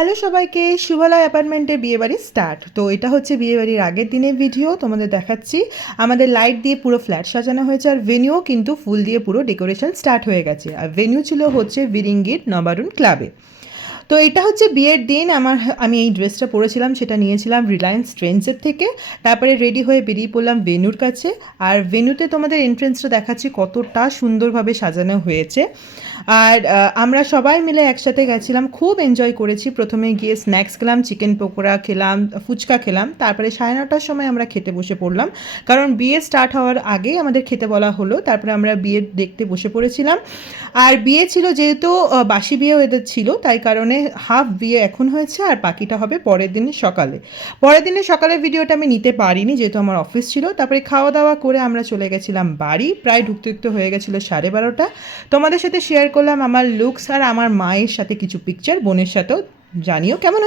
Hello সবাইকে, শুভালয় অ্যাপার্টমেন্টে বিয়েবাড়ি স্টার্ট। তো এটা হচ্ছে বিয়েবাড়ির আগের দিনের ভিডিও, তোমাদের দেখাচ্ছি। আমাদের লাইট দিয়ে পুরো ফ্ল্যাট সাজানো হয়েছে, আর ভেন্যুও কিন্তু ফুল দিয়ে পুরো ডেকোরেশন স্টার্ট হয়ে গেছে। আর ভেন্যু ছিল হচ্ছে বিরিঙ্গির নবারুণ ক্লাবে। তো এটা হচ্ছে বিয়ের দিন। আমি এই ড্রেসটা পরেছিলাম, সেটা নিয়েছিলাম রিলায়েন্স ট্রেন্ডসের থেকে। তারপরে রেডি হয়ে বেরিয়ে পড়লাম ভেন্যুর কাছে। আর ভেন্যুতে তোমাদের এন্ট্রেন্সটা দেখাচ্ছি কতটা সুন্দরভাবে সাজানো হয়েছে। আর আমরা সবাই মিলে একসাথে গেছিলাম, খুব এনজয় করেছি। প্রথমে গিয়ে স্ন্যাক্স খেলাম, চিকেন পকোড়া খেলাম, ফুচকা খেলাম। তারপরে 9:30টার সময় আমরা খেতে বসে পড়লাম, কারণ বিয়ে স্টার্ট হওয়ার আগেই আমাদের খেতে বলা হলো। তারপরে আমরা বিয়ে দেখতে বসে পড়েছিলাম। আর বিয়ে ছিল যেহেতু বাসি বিয়ে এদের ছিল, তাই কারণে হাফ বিয়ে এখন হয়েছে আর বাকিটা হবে পরের দিনের সকালে। পরের দিনের সকালের ভিডিওটা আমি নিতে পারিনি, যেহেতু আমার অফিস ছিল। তারপরে খাওয়া দাওয়া করে আমরা চলে গেছিলাম বাড়ি। প্রায় ঢুকতে ঢুকতে হয়ে গেছিলো 12:30। তোমাদের সাথে শেয়ার করলাম আমার লুকস আর আমার মায়ের সাথে কিছু পিকচার, বোনের সাথেও। জানিও কেমন